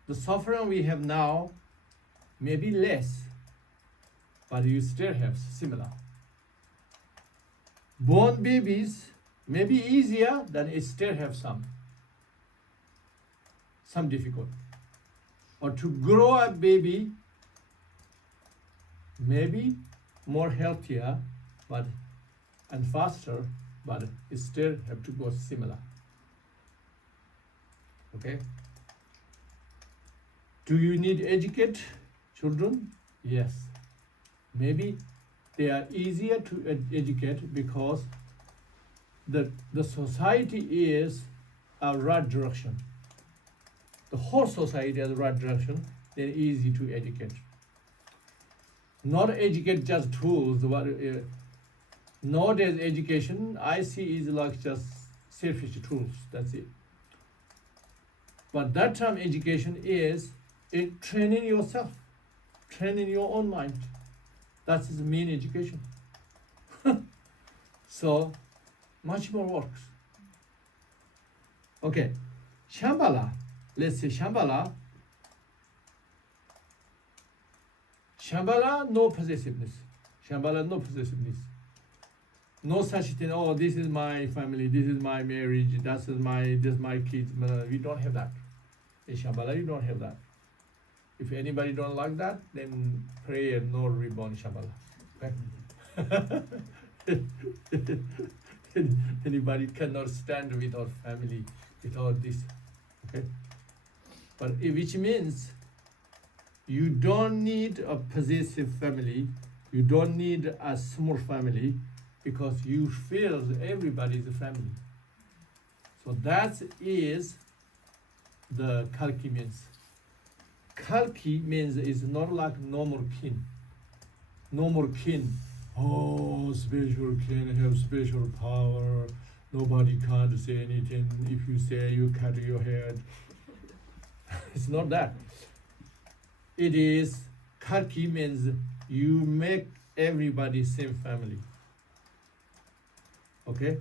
the suffering we have now may be less, but you still have similar. Born babies may be easier, than it still have some difficult. Or to grow a baby, maybe more healthier, and faster, but it still have to go similar. Okay? Do you need educate children? Yes. Maybe they are easier to educate because the society is a right direction. The whole society is the right direction, they're easy to educate. Not educate just tools. Nowadays education I see is like just selfish tools, that's it. But that time education is training yourself, training your own mind. That's the main education. So much more works. Okay, Shambhala, let's say Shambhala, no possessiveness. Shambhala, no possessiveness. No such thing, oh, this is my family, this is my marriage, this is my kids. We don't have that. In Shambhala, you don't have that. If anybody don't like that, then pray no reborn Shambhala. Okay? Anybody cannot stand without family, without this. Okay? But which means you don't need a possessive family, you don't need a small family, because you feel everybody is a family. So that is the Kalki means. Kalki means is not like no more kin. No more kin. Oh, special kin have special power. Nobody can't say anything. If you say, you cut your head. It's not that. It is, Kalki means you make everybody same family. Okay?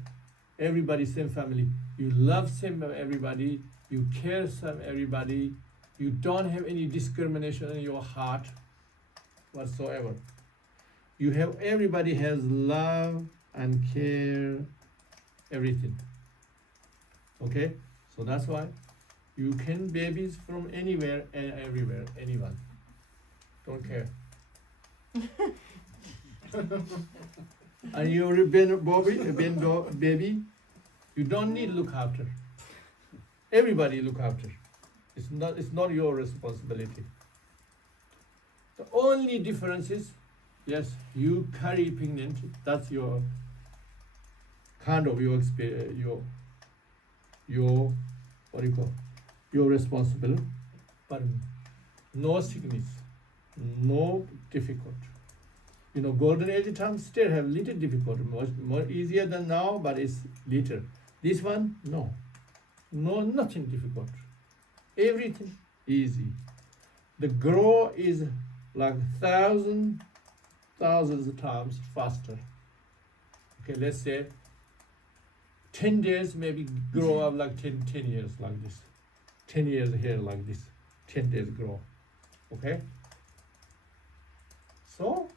Everybody same family. You love same everybody. You care same everybody. You don't have any discrimination in your heart whatsoever. You have, everybody has love and care, everything. Okay? So that's why you can babies from anywhere and everywhere, anyone. Don't care. And you're baby, you don't need look after. Everybody look after. It's not your responsibility. The only difference is, yes, you carry pregnant, that's your kind of your what do you call, your responsibility, but no sickness, no difficult. golden age time still have little difficulty, more easier than now, but it's little. This one, no, nothing difficult. Everything easy. The grow is like thousands of times faster. Okay, let's say 10 days maybe grow up like 10 years like this. 10 years here like this. 10 days grow. Okay? So,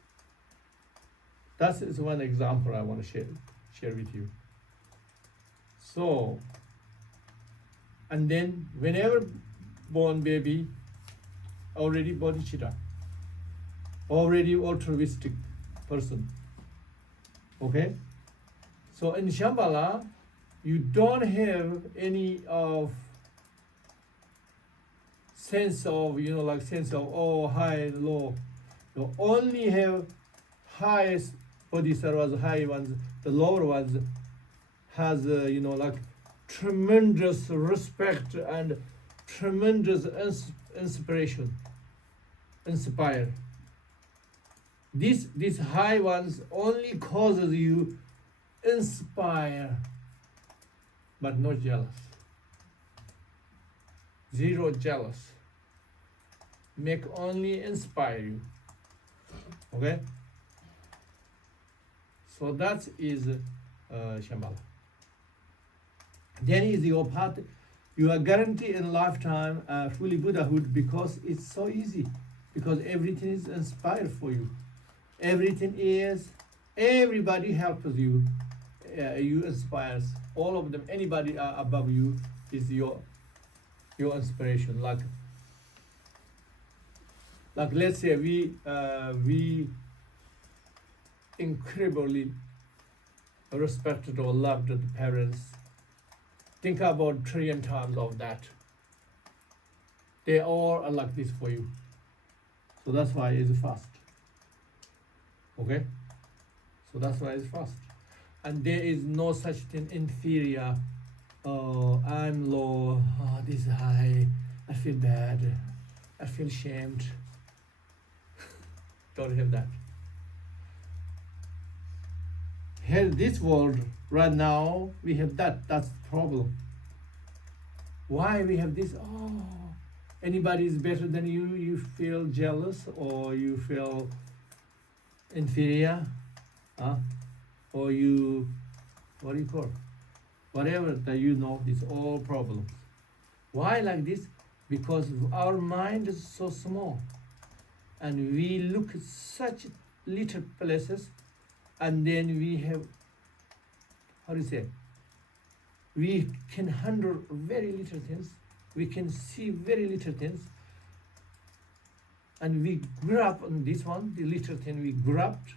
that is one example I want to share with you. So, and then whenever born baby, already bodhicitta, already altruistic person. Okay? So in Shambhala, you don't have any of sense of, high, low. You only have highest Bodhisattvas, high ones, the lower ones has, tremendous respect and tremendous inspiration, inspire. These high ones only causes you inspire, but not jealous. Zero jealous. Make only inspire you. Okay? So that is Shambhala. Then is your path. You are guaranteed in lifetime fully Buddhahood because it's so easy. Because everything is inspired for you. Everybody helps you. You inspires all of them. Anybody above you is your inspiration. Like let's say we incredibly respected or loved the parents. Think about trillion times of that. They all are like this for you. So that's why it's fast. Okay? So that's why it's fast. And there is no such thing inferior. Oh, I'm low. Oh, this is high. I feel bad. I feel shamed. Don't have that. Here, this world, right now, we have that. That's the problem. Why we have this? Oh, anybody is better than you, you feel jealous or you feel inferior, or you, what do you call it? Whatever that these all problems. Why like this? Because our mind is so small and we look at such little places and then we have, we can handle very little things, we can see very little things, and we grab on this one, the little thing we grabbed,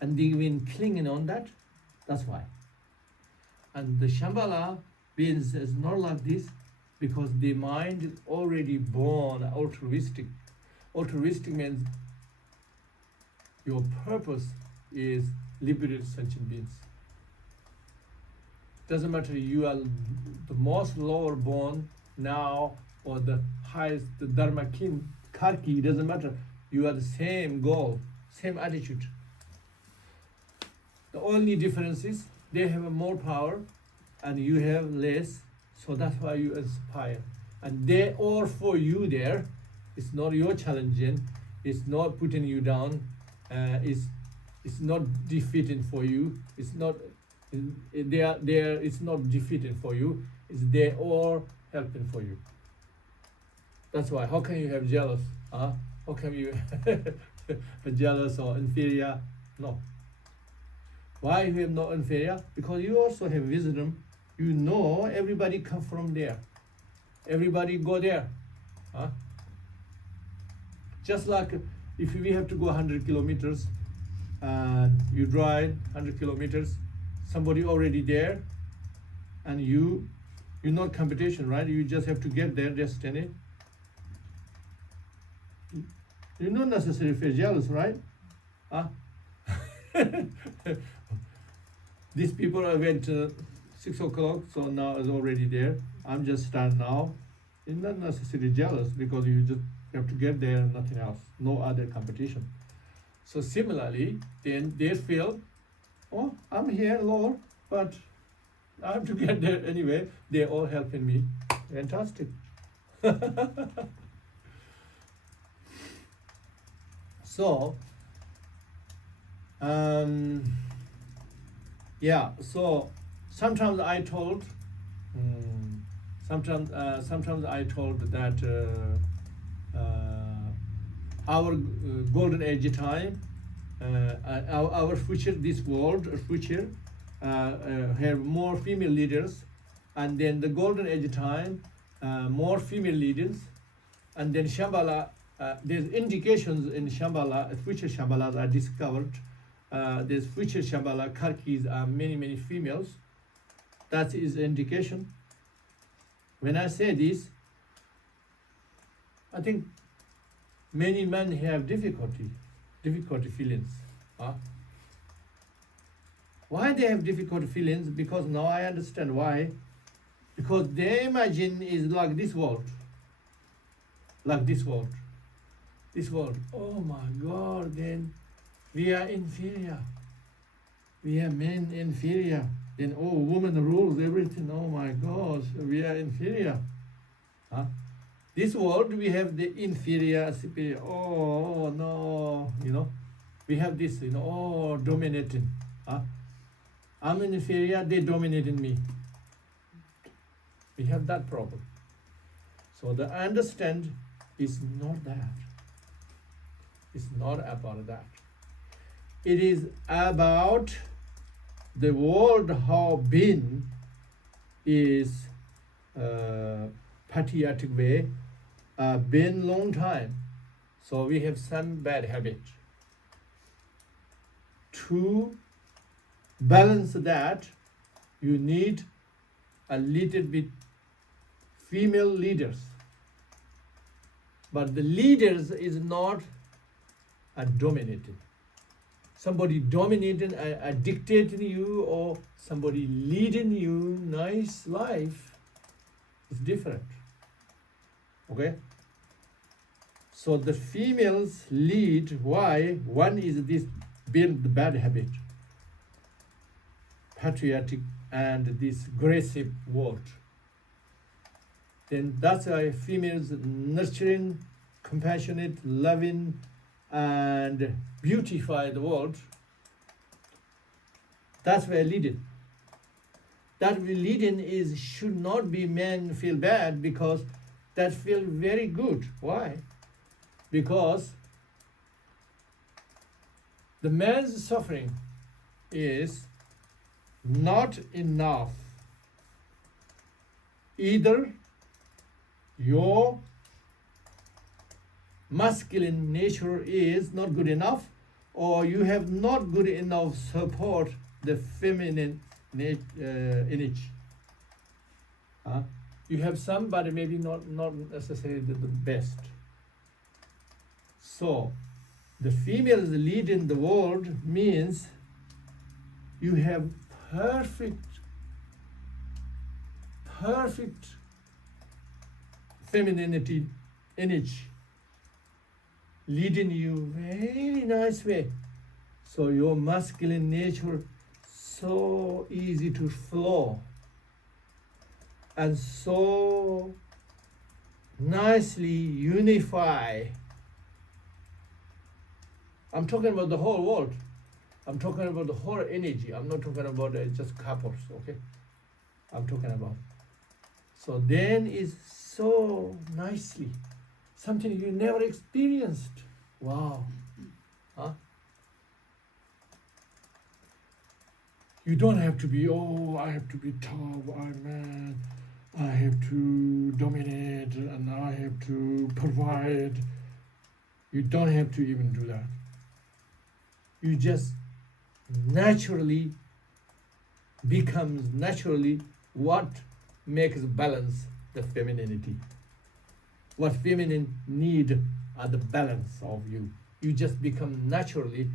and then we clinging on that. That's why. And the Shambhala beings is not like this because the mind is already born altruistic. Altruistic means your purpose is liberate sentient beings. Doesn't matter you are the most lower born now or the highest, the Dharma King, Karki, doesn't matter. You are the same goal, same attitude. The only difference is they have more power and you have less, so that's why you inspire. And they all for you there. It's not your challenging, it's not putting you down, it's not defeating for you, it's not it's not defeating for you, it's they all helping for you. That's why. How can you have jealous? How can you jealous or inferior? No. Why you have no inferior? Because you also have wisdom. You know everybody come from there. Everybody go there. Just like if we have to go 100 kilometers and you drive 100 kilometers, somebody already there, and you're not competition, right? You just have to get there, destiny. You're not necessarily feel jealous, right? These people went 6 o'clock, so now is already there. I'm just starting now. You're not necessarily jealous because you just have to get there and nothing else. No other competition. So similarly, then they feel, oh, I'm here, Lord, but I have to get there anyway. They're all helping me. Fantastic. So, yeah. So sometimes I told, sometimes I told that our golden age time, our future, this world future, have more female leaders, and then the golden age time, more female leaders, and then Shambhala. There's indications in Shambhala, future Shambhalas are discovered. There's future Shambhala Karkis are many females. That is indication. When I say this, I think many men have difficulty feelings. Why they have difficult feelings? Because now I understand why. Because they imagine is like this world. Like this world. This world. Oh my God, then we are inferior. We are men inferior. Then woman rules everything. Oh my gosh, we are inferior. This world we have the inferior, superior. Oh no, we have this, dominating. I'm inferior, they dominating me. We have that problem. So the understand is not that. It's not about that. It is about the world how been is patriotic way, been long time. So we have some bad habit. To balance that, you need a little bit female leaders. But the leaders is not a dominating. Somebody dominating, dictating you, or somebody leading you nice life is different. Okay? So the females lead. Why? One is this build the bad habit, patriotic and this aggressive word. Then that's why females nurturing, compassionate, loving, and beautify the world. That's where leading. That leading is should not be men feel bad, because that feel very good. Why? Because the man's suffering is not enough. Either your masculine nature is not good enough, or you have not good enough support the feminine image. You have some, but maybe not necessarily the best. So the females leading the world means you have perfect femininity image leading you very nice way. So your masculine nature so easy to flow and so nicely unify. I'm talking about the whole world. I'm talking about the whole energy. I'm not talking about just couples, okay? I'm talking about. So then is so nicely something you never experienced. Wow. You don't have to be, I have to be tough, man, I have to dominate, and I have to provide. You don't have to even do that. You just naturally becomes what makes balance the femininity. What feminine need are the balance of you. You just become naturally.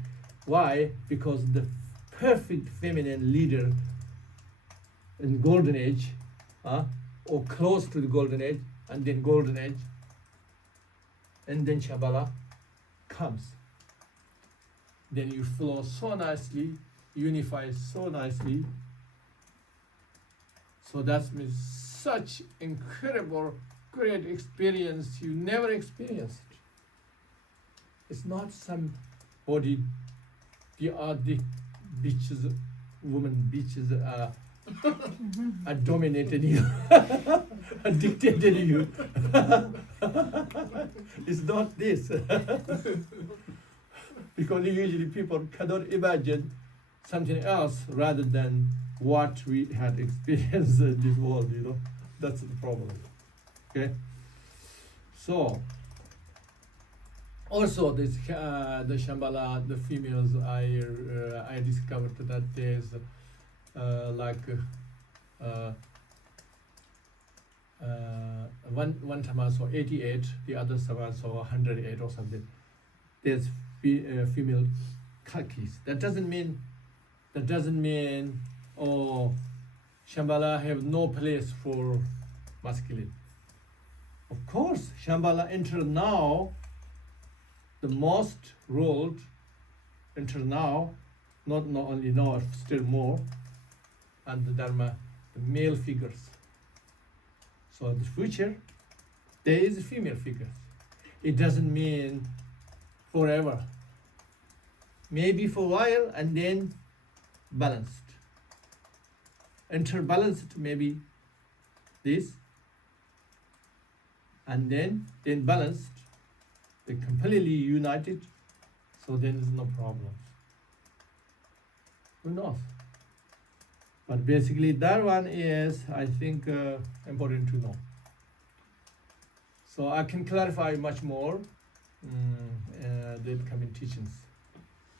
Why? Because the perfect feminine leader in golden age, or close to the golden age, and then golden age, and then Shambhala comes. then you flow so nicely, unify so nicely. So that means such incredible, great experience you never experienced. It's not some body, the bitches, woman bitches are dominating you, are dictating you. It's not this. Because usually people cannot imagine something else rather than what we had experienced in this world, you know. That's the problem. Okay? So, also this the Shambhala, the females, I discovered that there's one time I saw 88, the other time I saw 108 or something. There's female kalkis. That doesn't mean oh, Shambhala have no place for masculine. Of course, Shambhala until now, the most ruled until now, not only now, still more, and the Dharma, the male figures. So in the future, there is female figures. It doesn't mean forever. Maybe for a while and then balanced. Enter balanced maybe this, and then balanced, they completely united, so then there's no problems. Who knows? But basically that one is, I think, important to know. So I can clarify much more in the coming teachings.